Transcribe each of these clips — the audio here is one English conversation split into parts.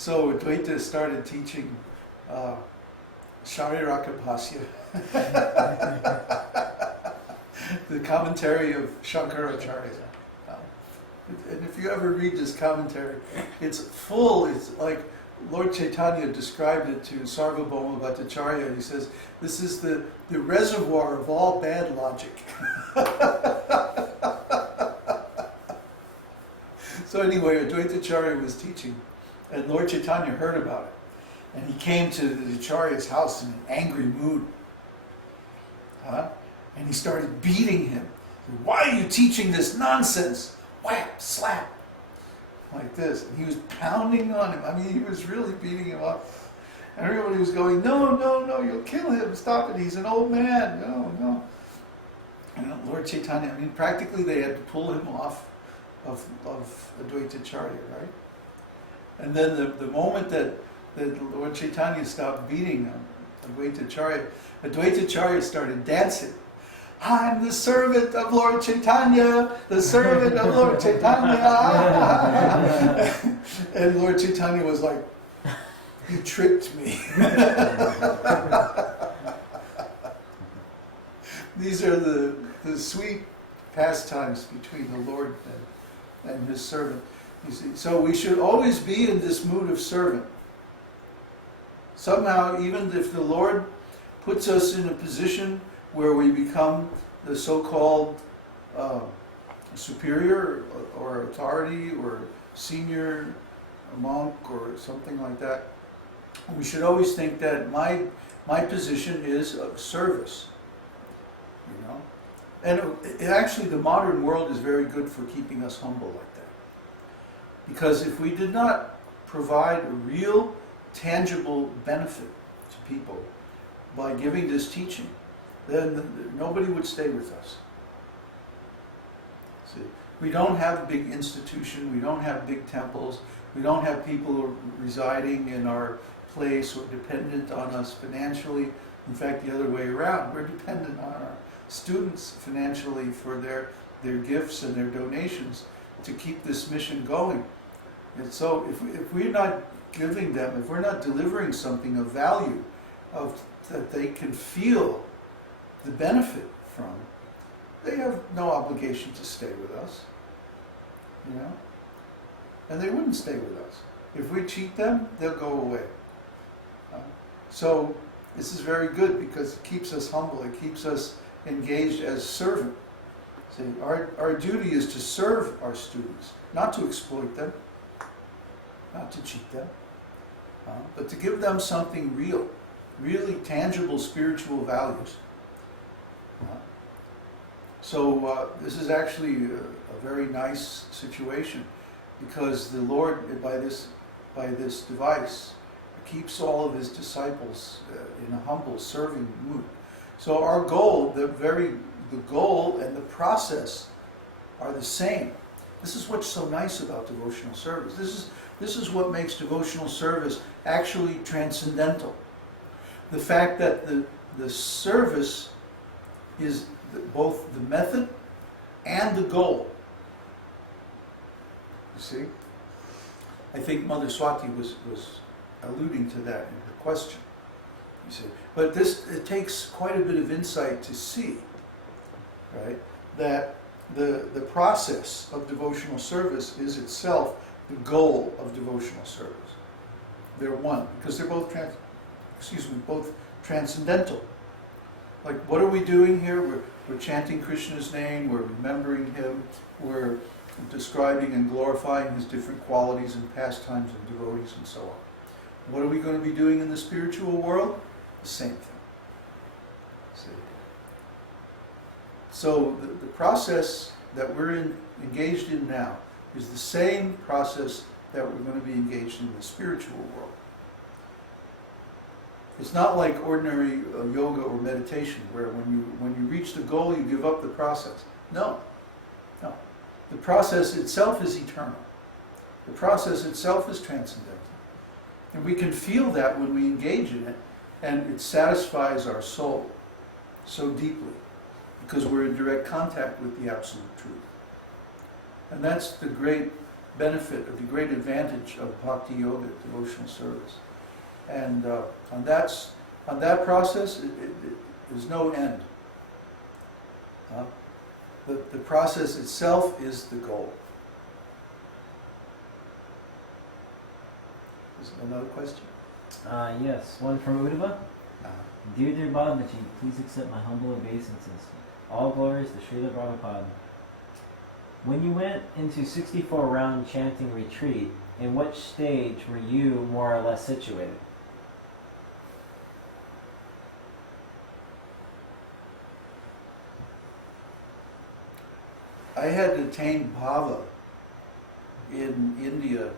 So Advaita started teaching Shariraka-bhāsya, the commentary of Shankaracharya. And if you ever read this commentary, it's full, it's like Lord Chaitanya described it to Sarvabhauma Bhattacharya. He says, this is the reservoir of all bad logic. So anyway, Advaitacharya was teaching, and Lord Chaitanya heard about it. And he came to the Acharya's house in an angry mood. And he started beating him. Why are you teaching this nonsense? Whap, slap. Like this. And he was pounding on him. I mean, he was really beating him up. And everybody was going, no, no, no, you'll kill him. Stop it. He's an old man. No, no. And Lord Chaitanya, I mean, practically they had to pull him off of Advaitacharya, right? And then the moment that Lord Chaitanya stopped beating Advaitacharya started dancing. I'm the servant of Lord Chaitanya, the servant of Lord Chaitanya. And Lord Chaitanya was like, you tricked me. These are the sweet pastimes between the Lord and His servant. You see, so we should always be in this mood of servant. Somehow, even if the Lord puts us in a position where we become the so-called superior or authority or senior monk or something like that, we should always think that my position is of service. You know, and actually, the modern world is very good for keeping us humble like that. Because if we did not provide a real, tangible benefit to people by giving this teaching, then nobody would stay with us. See, we don't have a big institution, we don't have big temples, we don't have people residing in our place or dependent on us financially. In fact, the other way around, we're dependent on our students financially for their gifts and their donations to keep this mission going. And so if we're not giving them, if we're not delivering something of value, that they can feel the benefit from, they have no obligation to stay with us. You know? And they wouldn't stay with us. If we cheat them, they'll go away. So this is very good because it keeps us humble, it keeps us engaged as servant. See, our duty is to serve our students, not to exploit them, not to cheat them, but to give them something real, really tangible spiritual values. So this is actually a very nice situation because the Lord, by this device, keeps all of His disciples in a humble, serving mood. So our goal, the goal and the process are the same. This is what's so nice about devotional service. This is what makes devotional service actually transcendental. The fact that the service is both the method and the goal. You see? I think Mother Swati was alluding to that in her question. You see? But it takes quite a bit of insight to see, right, that the process of devotional service is itself the goal of devotional service. They're one, because they're both both transcendental. Like, what are we doing here? We're chanting Krishna's name, we're remembering Him, we're describing and glorifying His different qualities and pastimes and devotees and so on. What are we going to be doing in the spiritual world? The same thing. See? So the process that we're engaged in now is the same process that we're going to be engaged in the spiritual world. It's not like ordinary yoga or meditation where when you reach the goal you give up the process. No. The process itself is eternal. The process itself is transcendental. And we can feel that when we engage in it, and it satisfies our soul so deeply because we're in direct contact with the absolute truth. And that's the great benefit, or the great advantage of bhakti yoga, devotional service. And on that process, there's no end. The process itself is the goal. Is there another question? Yes, one from Uddhava. Dear Babaji, please accept my humble obeisances. All glories to Srila Prabhupada. When you went into 64-round chanting retreat, in which stage were you more or less situated? I had attained bhava in India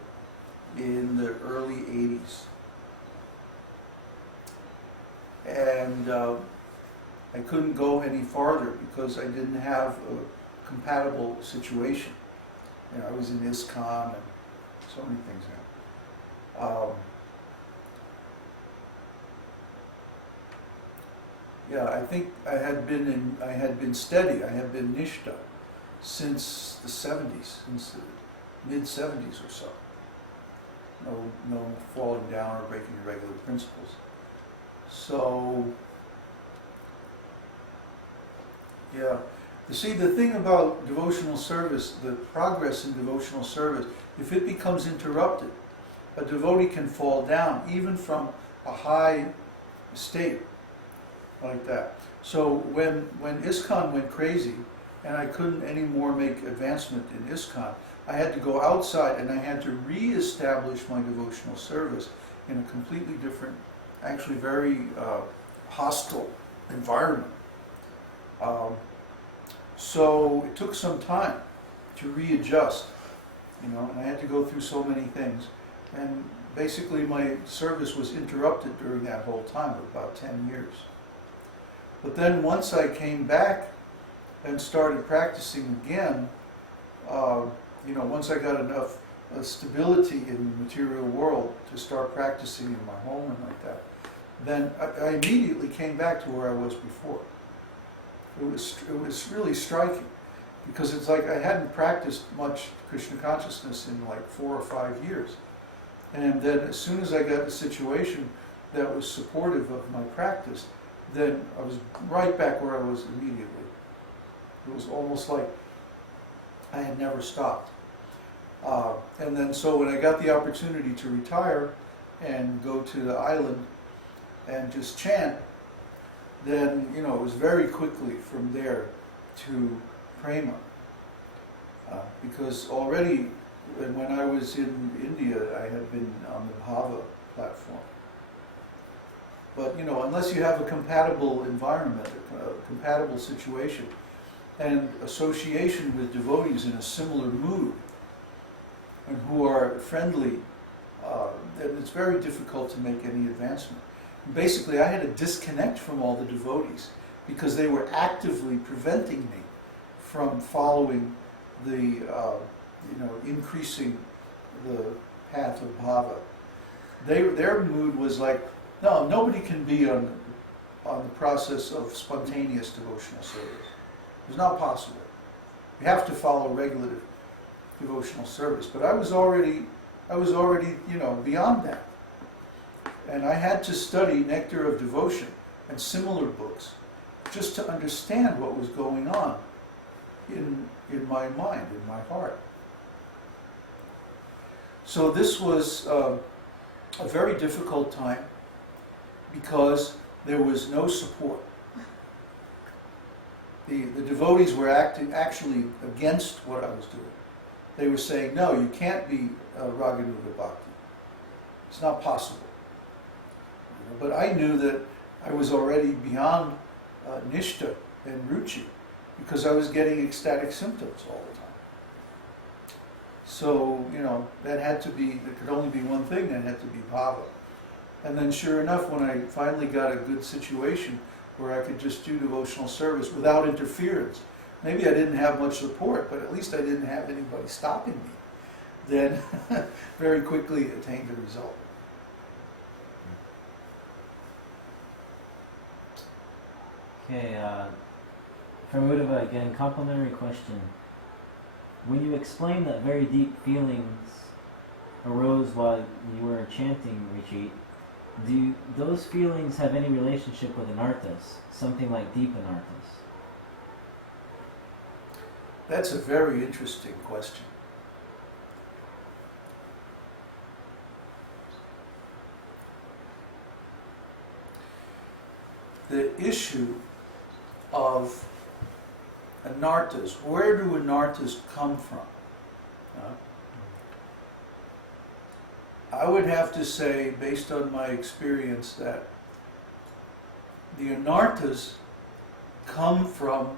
in the early 80s. And I couldn't go any farther because I didn't have a compatible situation. You know, I was in ISKCON and so many things. Yeah, I think I had been steady. I had been nishta since the 70s, since the mid-70s or so. No falling down or breaking the regular principles. So, yeah. You see, the thing about devotional service, the progress in devotional service, if it becomes interrupted, a devotee can fall down, even from a high state like that. So when ISKCON went crazy, and I couldn't anymore make advancement in ISKCON, I had to go outside and I had to re-establish my devotional service in a completely different, actually very hostile environment. So it took some time to readjust, and I had to go through so many things. And basically my service was interrupted during that whole time, about 10 years. But then once I came back and started practicing again, once I got enough stability in the material world to start practicing in my home and like that, then I immediately came back to where I was before. It was really striking, because it's like I hadn't practiced much Krishna consciousness in like 4 or 5 years. And then as soon as I got a situation that was supportive of my practice, then I was right back where I was immediately. It was almost like I had never stopped. And then so when I got the opportunity to retire and go to the island and just chant, then, it was very quickly from there to prema. Because already when I was in India, I had been on the bhava platform. But, unless you have a compatible environment, a compatible situation, and association with devotees in a similar mood, and who are friendly, then it's very difficult to make any advancement. Basically, I had to disconnect from all the devotees because they were actively preventing me from following the, increasing the path of bhava. Their mood was like, no, nobody can be on the process of spontaneous devotional service. It's not possible. You have to follow regular devotional service. But I was already, beyond that. And I had to study Nectar of Devotion and similar books just to understand what was going on in my mind, in my heart. So this was a very difficult time because there was no support. The devotees were actually against what I was doing. They were saying, no, you can't be Raganuga Bhakti. It's not possible. But I knew that I was already beyond Nishta and Ruchi because I was getting ecstatic symptoms all the time. So, there could only be one thing, that had to be bhava. And then sure enough, when I finally got a good situation where I could just do devotional service without interference, maybe I didn't have much support, but at least I didn't have anybody stopping me, then very quickly attained the result. Okay, from Uddhava again, complimentary question. when you explain that very deep feelings arose while you were chanting retreat, do those feelings have any relationship with anarthas, something like deep anarthas? That's a very interesting question. The issue of anarthas, where do anarthas come from? I would have to say, based on my experience, that the anarthas come from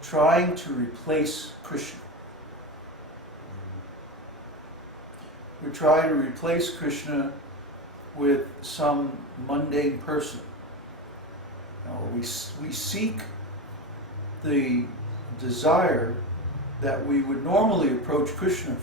trying to replace Krishna. We try to replace Krishna with some mundane person. We seek the desire that we would normally approach Krishna